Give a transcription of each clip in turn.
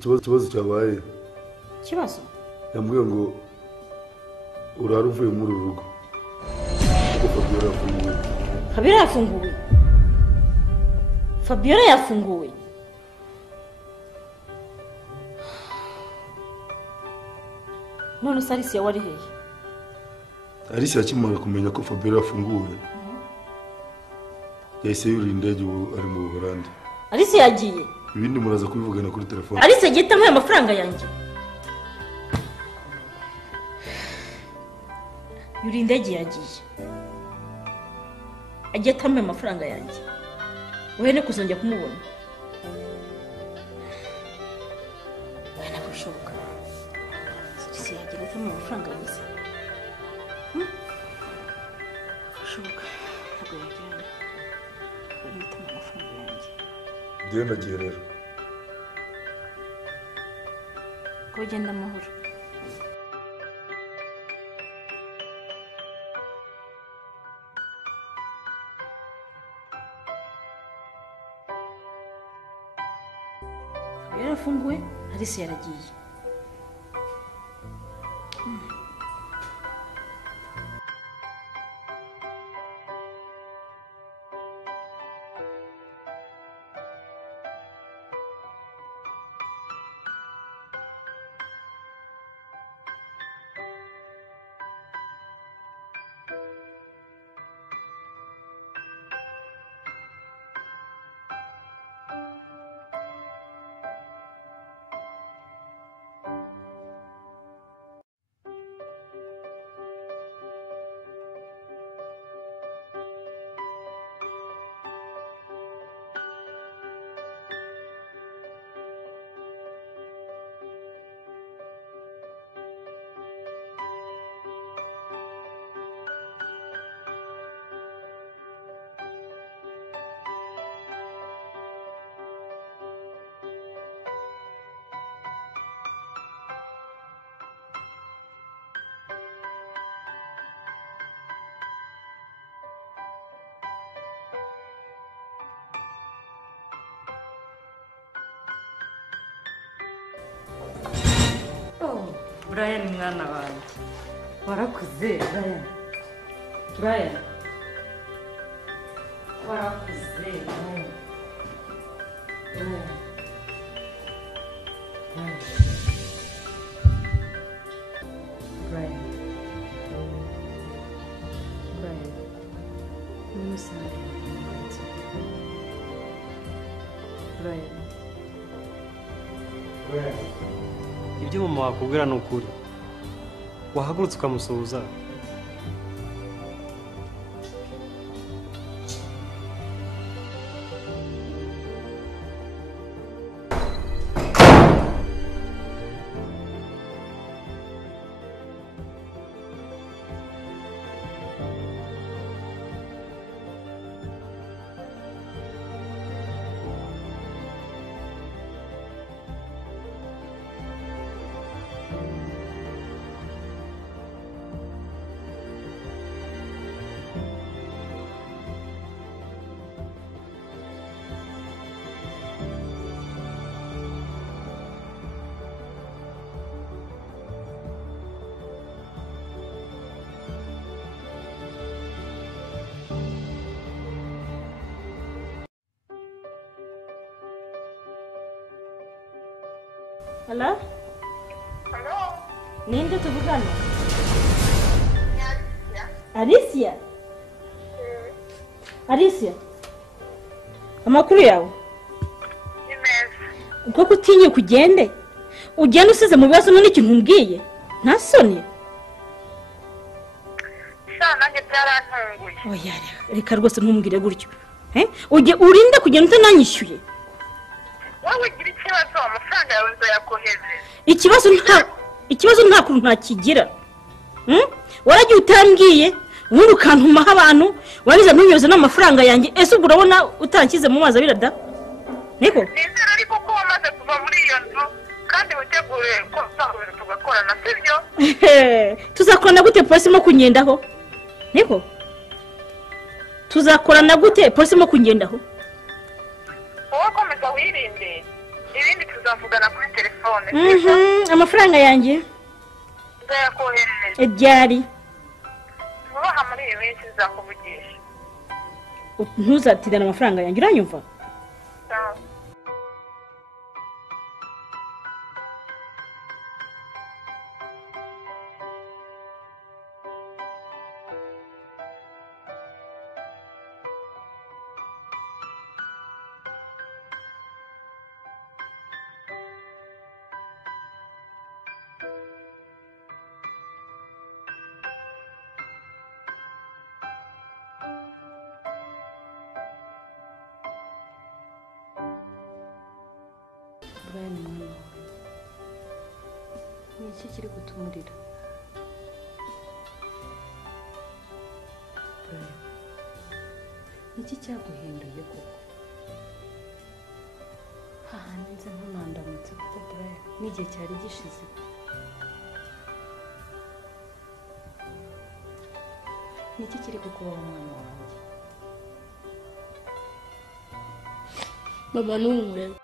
Ikibazo cyabaye. Kibazo? Yambwiye ngo urara uvuye muri uru rugo. Fabiola yafunguwe. Fabiola yafunguwe. None Alicia wari hehe? Alicia akimara kumenya ko Fabiola yafunguwe. Yahise yurira indege ari mu Buholandi. Alicia yagiye. Ibindi muraza kubivugana kuri telefone. Alicia gita mu amafaranga yanjye. Yurira indege yagiye. Agiye tamuye amafaranga yanjye. Wene kuzongera kumubona. Wena kushoboka. Sisi yagiye tamuye amafaranga yanjye. Kushoboka. Ntabwo yajyana. Wene tamuye amafaranga yanjye. Genda gerera. Ko genda amahoro. Yarafunguwe, Alicia yaragiye. Brian mwana wanjye warakuze Brian warakuze ibyo mama wakubwira ni ukuri wahagurutse ukamusuhuza Hello? Hello? Ninde tuvugana? Alicia? Alicia? Amakuru yawe? Uko kutinye kugende? Ugenda usize mu bibazo none ikintu umbwiye? Nta soni? Nanjye byarantunguye. Oya, reka rwose ntumbwire gutyo. Urinde kugenda utananyishyuye. Wowe ugira ikibazo amafaranga yawe nzayakohereza. Ikibazo nta kuntu ntakigira. Waragiye utambwiye ubundi ukantumaho abantu wariza ntunyoze n'amafaranga yanjye. Ese ubwo urabona utankize mu mazi abirada? Niko? Nizera ariko ko wamaze kuva muri iyo nzu kandi witegure ko tugakorana sibyo? Tuzakorana gute polisi mo kunyendaho? Niko? Tuzakorana gute polisi mo kunyendaho? Wowe komeza wirinde ibindi tuzavugana kuri telefone. telefone sibyo amafaranga yanjye nzayakoherereza ryari vuba muri iyi minsi nzakuvugisha ntuzatirane amafaranga yanjye uranyumva sawa Brian mwana ni iki kiri gutumurira Brian ni iki cyaguhinduye koko hahandi nze ntunandamutse kuko Brian n'igihe cyari gishize ni iki kiri kukubaho mwana wanjye mama n'umurebe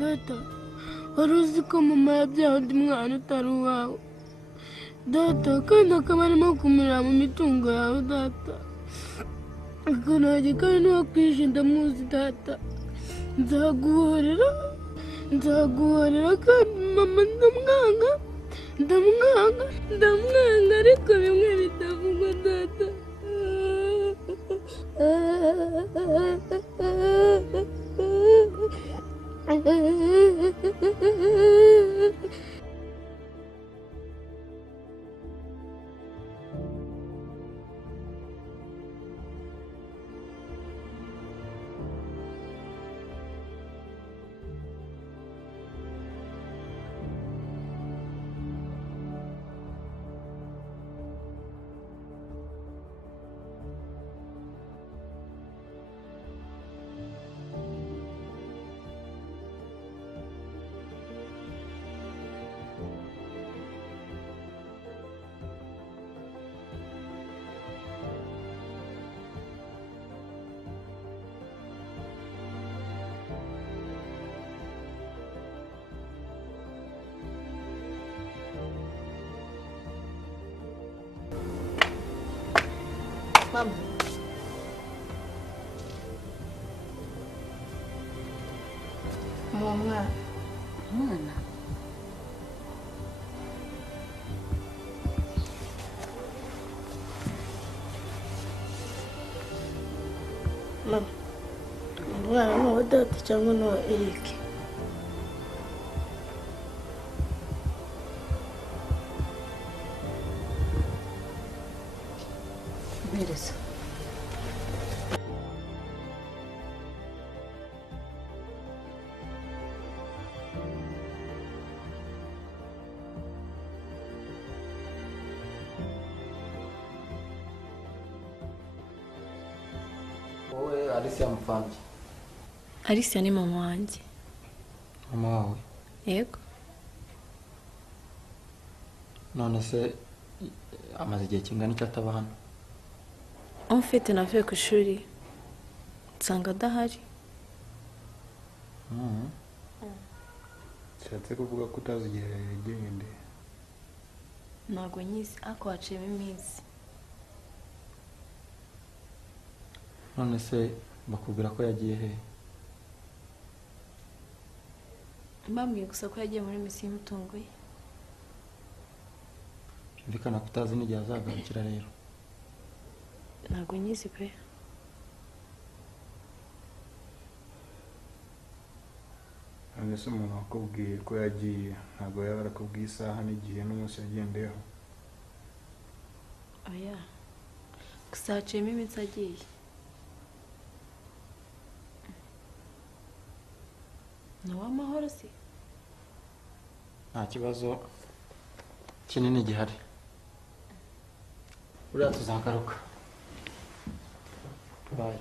Data, wari uzi ko mama yabyaye undi mwana utari uwawe data kandi akaba arimo kumurira mu mitungo yawe data akanajye kandi ntiwakwishe ndamuzi data nzaguhorera kandi mama ndamwanga ariko bimwe bitavugwa data Mama. Mwana. Mama. Mwana ni uwa data cyangwa ni uwa Eric? Mpereza. Wowe Alicia Mfanji. Alicia ni mama wanjye. Mama wawe? Yego. None se amaze igihe kingana iki ataba hano? En fait navuye ku ishuri nsanga adahari. Nshatse kuvuga ko utazi igihe yagende. Ntabwo nyizi ariko haciyemo iminsi. None se bakubwira ko yagiye he? Mbambwiye gusa ko yagiye muri misi y'umutungo ye. Byumvikana ko utazi n'igihe azagarukira rero. ntabwo nyizi pe. none se umuntu wakubwiye ko yagiye ntabwo yaba arakubwiye isaha n'igihe n'umunsi yagendeyeho? Oya, gusa haciyemo iminsi agiye. ni uw'amahoro se? nta kibazo kinini gihari, buriya tuzagaruka. Bye.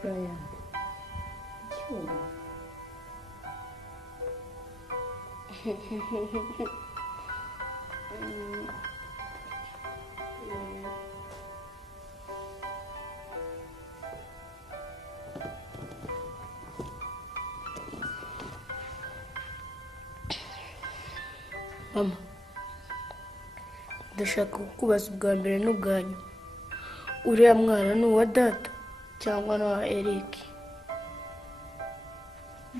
Brian. Cyuma. Mama, ndashaka kukubaza ubwa mbere n'ubwa nyuma. Uriya mwana ni uwa data cyangwa ni uwa Eric?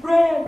Brian.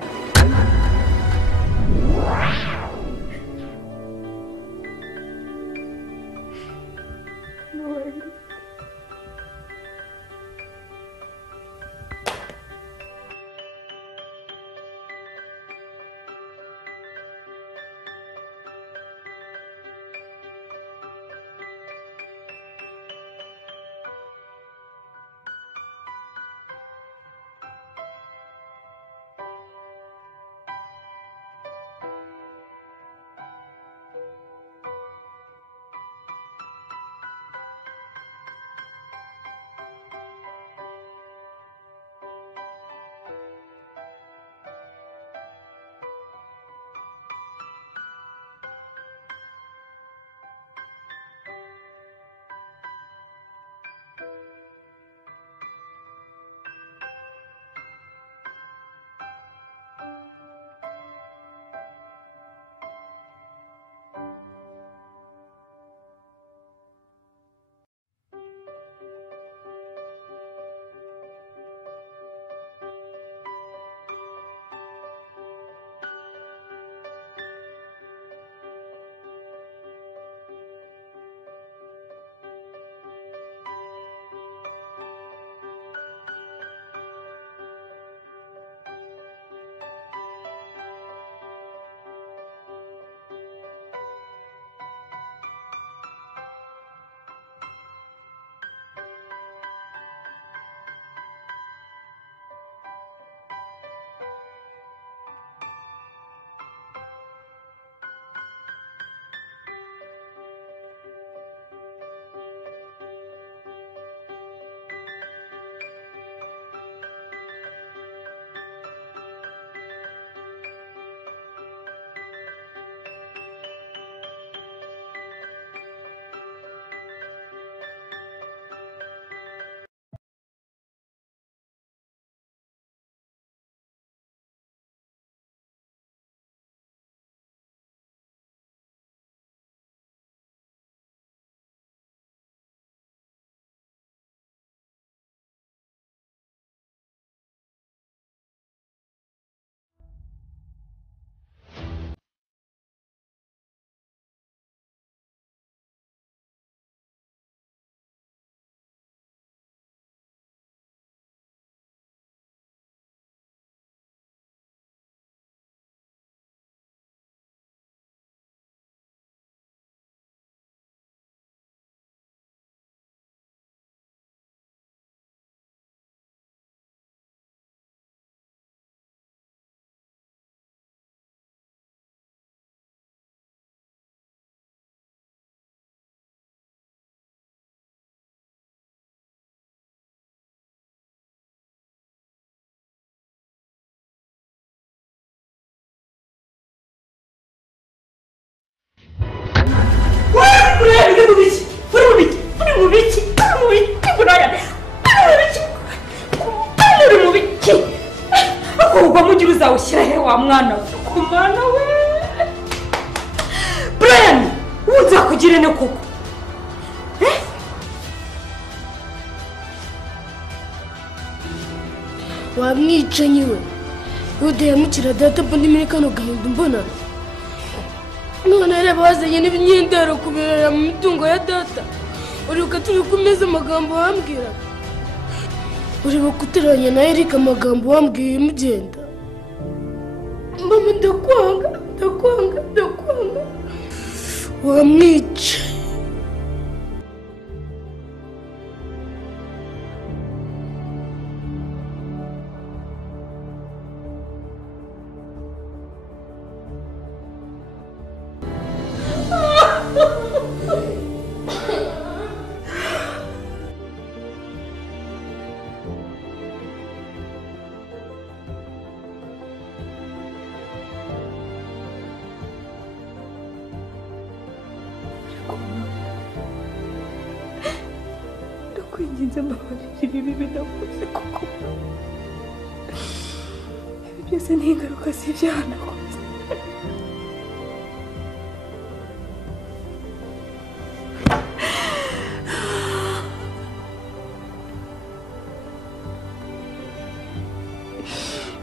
uzawushyira he wa mwana we ku mwana we Brian uzakugire ne koko wamwicanyi we udahemukira data mbona muri kano gahinda mbona none reba wazanye n'imyendero kubirera mu mitungo ya data uribuka turi kumeza amagambo wambwira uribuka uteranye na Eric amagambo wambwiye mugenda mama ndakwanga wamwica ndakwinginze mbabarira ibi bibi nakoze kuko ibi byose ni ingaruka z'ibyaha nakoze.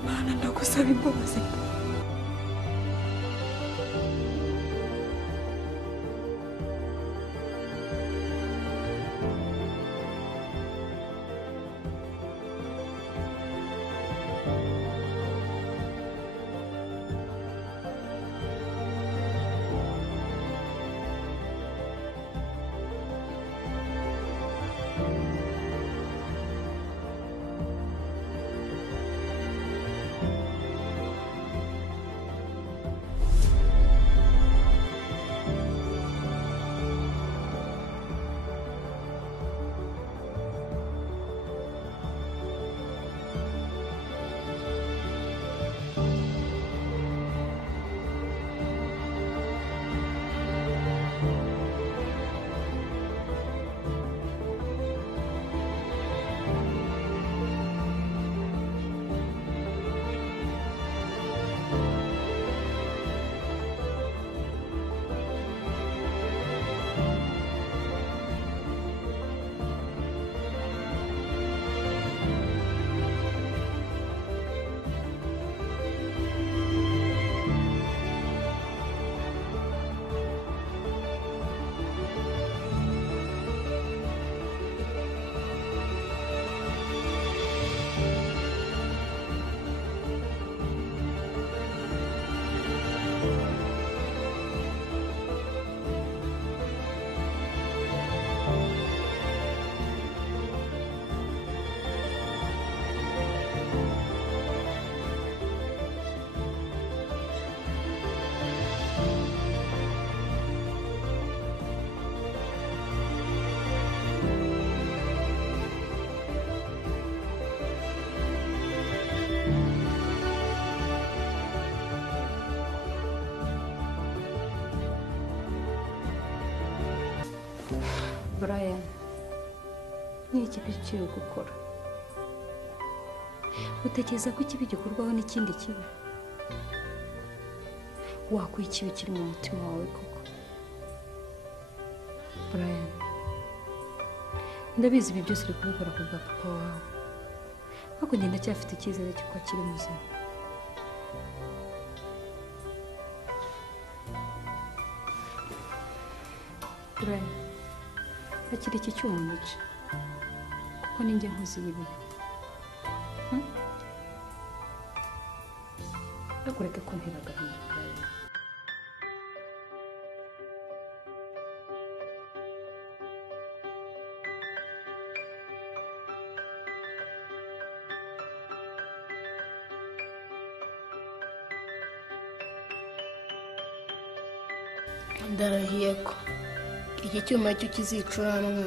Mana ndagusaba imbabazi. Brian, ni iki biciye gukora? Utekereza ko ikibi gikorwaho n'ikindi kibi? Wakwiye ikibi kiri mu mutima wawe koko? Brian, ndabizi ibi byose uri kubikora ku bwa papa wawe, ariko njye ndacyafite icyizere cy'uko akiri muzima. Brian, akiri iki cyuma unyica kuko ninjye nkoze ibi. Ntakureke kuntera agahinda Brian. Ndarahiye ko iki cyuma cyo kizicuranwa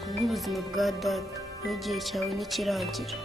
kubw'ubuzima bwa data n'igihe cyawe nikiragira.